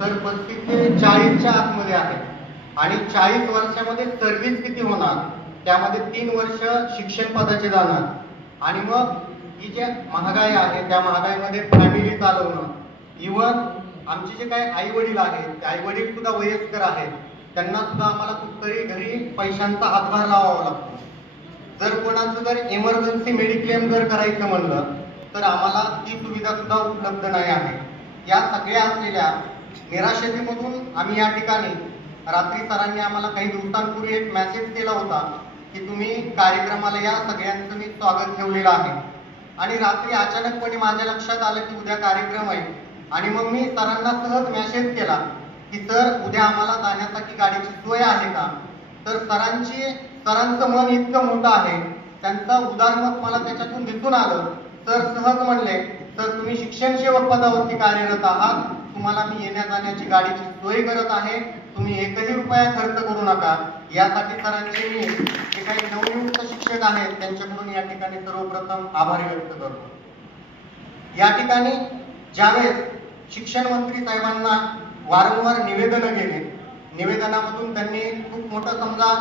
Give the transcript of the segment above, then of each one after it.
तर पस्तीस ते चाळीसच्या आतमध्ये आहे. आणि चाळीस वर्षामध्ये सर्व्हिस किती होणार? त्यामध्ये तीन वर्ष शिक्षण पदाचे जाणार. आणि मग ही जे महागाई आहे त्या महागाईमध्ये फॅमिली चालवणं इवन आमचे जे काही आई वडील आहेत आई वडील सुद्धा वयस्कर आहेत त्यांना सुद्धा आम्हाला कुठतरी घरी पैशांचा हातभार लावावा लागतो. जर कोणाचं जर इमर्जन्सी मेडिक्लेम जर करायचं म्हणलं तर आम्हाला ती सुविधा सुद्धा उपलब्ध नाही आहे. या सगळ्या असलेल्या निराशेतीमधून आम्ही या ठिकाणी रात्री सरांनी आम्हाला काही दिवसांपूर्वी एक मेसेज केला होता की तुम्ही कार्यक्रमाला या सगळ्यांचं मी स्वागत ठेवलेलं आहे. आणि रात्री अचानकपणे माझ्या लक्षात आलं की उद्या कार्यक्रम आहे. आणि मग मी सरांना सहज मेसेज केला की सर उद्या आम्हाला जाण्यासाठी गाडीची सोय आहे का? तर सरांची सरांचं मन इतकं मोठं आहे. त्यांचा उदारमत मला त्याच्यातून दिसून आलं. तर सहज म्हणले तर तुम्ही शिक्षण सेवक पदावरती कार्यरत आहात. तुम्हाला मी येण्या जाण्याची गाडीची सोय करत आहे. तुम्ही एकही रुपया खर्च करू नका. यासाठी सरांचे मी जे काही नवनियुक्त शिक्षक आहेत त्यांच्याकडून या ठिकाणी सर्वप्रथम आभार व्यक्त करतो. या ठिकाणी ज्यावेळेस शिक्षण मंत्री साहेबांना वारंवार निवेदनं गेले निवेदनामधून त्यांनी खूप मोठं समजा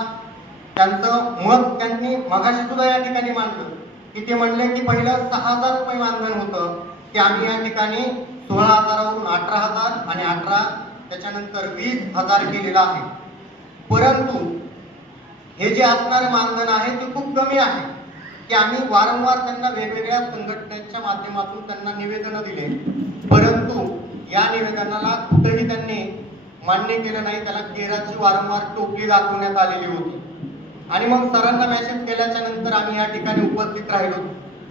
त्यांचं मत त्यांनी मगाशी सुद्धा या ठिकाणी मांडलं. की ते म्हणले की पहिलं सहा हजार रुपये मानधन होतं. की आम्ही या ठिकाणी सोळा हजारावरून अठरा हजार आणि अठरा त्याच्यानंतर वीस हजार केलेला आहे. परंतु हे जे असणारे मानधन आहे ते खूप कमी आहे. की आम्ही वारंवार त्यांना वेगवेगळ्या संघटनेच्या माध्यमातून त्यांना निवेदनं दिले. परंतु या निवेदनाला कुठेही त्यांनी मान्य केलं नाही. त्याला केराची वारंवार टोपली दाखवण्यात आलेली होती. आणि मग सरांना मेसेज केल्याच्यानंतर आम्ही या ठिकाणी उपस्थित राहिलो.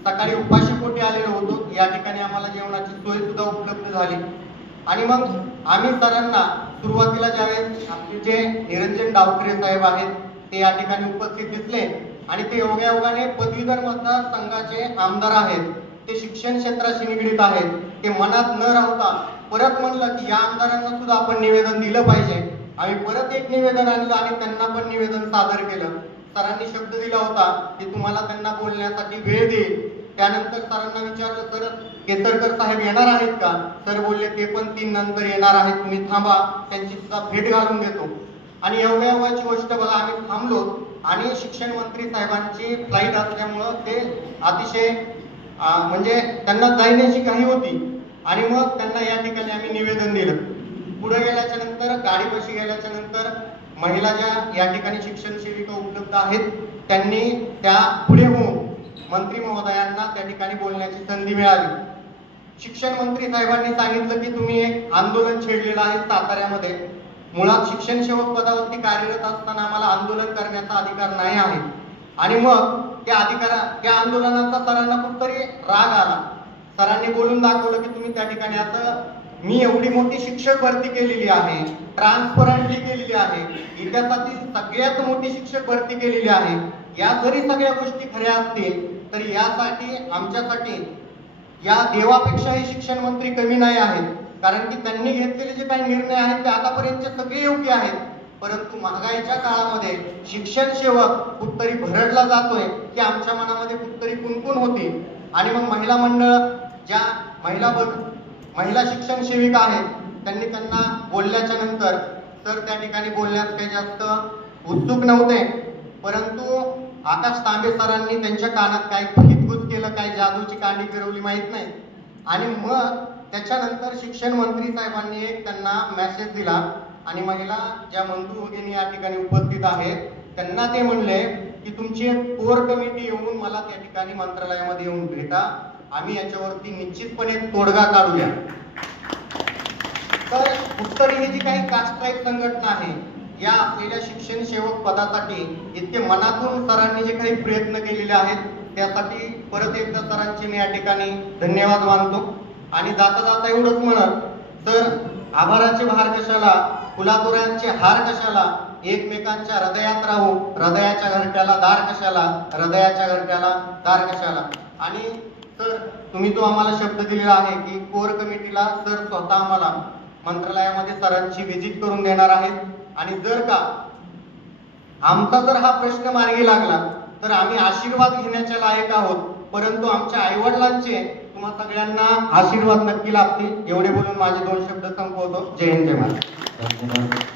सकाळी उपाशी पोटी आलेलो होतो. या ठिकाणी आम्हाला जेवणाची सोय सुद्धा उपलब्ध झाली. आणि मग आम्ही सरांना सुरुवातीला ज्यावेळेस आपले जे निरंजन डावकरे साहेब आहेत ते या ठिकाणी उपस्थित दिसले. आणि ते योगायोगाने पदवीधर मतदारसंघाचे आमदार आहेत ते शिक्षण क्षेत्राशी निगडीत आहेत ते मनात न राहता परत म्हणलं की या आमदारांना सुद्धा आपण निवेदन दिलं पाहिजे. आम्ही परत एक निवेदन आणलं आणि त्यांना पण निवेदन सादर केलं. सरांनी शब्द दिला होता की तुम्हाला त्यांना बोलण्यासाठी वेळ देईल. त्यानंतर सरांना विचारलं सर केसरकर साहेब येणार आहेत का? सर बोलले ते पण तीन नंतर येणार आहेत तुम्ही थांबा त्यांची सुद्धा भेट घालून देतो. आणि योगायोगाची गोष्ट बघा आम्ही थांबलो आणि शिक्षण मंत्री साहेबांची फ्लाईट असल्यामुळं ते अतिशय म्हणजे त्यांना जाण्याची काही होती. आणि मग त्यांना या ठिकाणी आम्ही निवेदन दिलं. पुढे गेल्याच्यानंतर गाडीपाशी गेल्याच्यानंतर महिला ज्या या ठिकाणी शिक्षण सेविका उपलब्ध आहेत त्यांनी त्या पुढे होऊन मंत्री महोदयांना त्या ठिकाणी बोलण्याची संधी मिळाली. शिक्षण मंत्री साहेबांनी सांगितलं की तुम्ही एक आंदोलन छेडलेलं आहे साताऱ्यामध्ये. मुळात शिक्षण सेवक पदावरती कार्यरत असताना आम्हाला आंदोलन करण्याचा अधिकार नाही आहे. आणि मग त्या अधिकारा त्या आंदोलनाचा सरांना कुठतरी राग आला. सरांनी बोलून दाखवलं की तुम्ही त्या ठिकाणी असं मी एवढी मोठी शिक्षक भरती केलेली आहे ट्रान्सपरंटली केलेली आहे इतिहासातील सगळ्यात मोठी शिक्षक भरती केलेली आहे. या जरी सगळ्या गोष्टी खऱ्या असतील तर यासाठी आमच्यासाठी या देवापेक्षाही शिक्षण मंत्री कमी नाही आहेत. कारण की त्यांनी घेतलेले जे काही निर्णय आहेत ते आतापर्यंतचे सगळे योग्य आहेत. परंतु महागाईच्या काळामध्ये शिक्षण सेवक कुठतरी भरडला जातोय की आमच्या मनामध्ये कुठतरी कुणकुण होती. आणि मग महिला मंडळ ज्या महिला महिला शिक्षण सेविका आहेत. त्यांनी त्यांना बोलल्याच्या नंतर तर त्या ठिकाणी बोलण्यास काही जास्त उत्सुक नव्हते. परंतु आकाश तांबे सरांनी त्यांच्या कानात काय हितगुज केलं काय जादूची कांडी फिरवली माहीत नाही. आणि मग त्याच्यानंतर शिक्षण मंत्री साहेबांनी एक त्यांना मेसेज दिला. आणि महिला ज्या मंत्री भगिनी या ठिकाणी उपस्थित आहेत त्यांना ते म्हणले की तुमची एक कोर कमिटी येऊन मला त्या ठिकाणी मंत्रालयामध्ये येऊन भेटा. आम्ही याच्यावरती निश्चितपणे तोडगा काढूया. तर उत्तरी ही जी काही कास्ट्राईक संघटना आहे या असलेल्या शिक्षण सेवक पदासाठी इतके मनातून सरांनी जे काही प्रयत्न केलेले आहेत त्यासाठी परत एकदा सरांचे मी या ठिकाणी धन्यवाद मानतो. आणि जाता जाता एवढंच म्हणत तर आभाराचे भार कशाला? फुलातोऱ्यांचे हार कशाला? एकमेकांच्या हृदयात राहू हृदयाच्या घरट्याला दार कशाला? हृदयाच्या घरट्याला दार कशाला? आणि सर तुम्ही जो आम्हाला शब्द दिलेला आहे की कोर कमिटीला सर स्वतः आम्हाला मंत्रालयामध्ये सरांची व्हिजिट करून देणार आहेत. आणि जर का आमचा जर हा प्रश्न मार्गी लागला तर आम्ही आशीर्वाद घेण्याच्या लायक आहोत. परंतु आमच्या आईवडिलांचे तुम्हाला तुम्हा सगळ्यांना आशीर्वाद नक्की लागतील. एवढे बोलून माझे दोन शब्द संपवतो. जय हिंद जय महाराज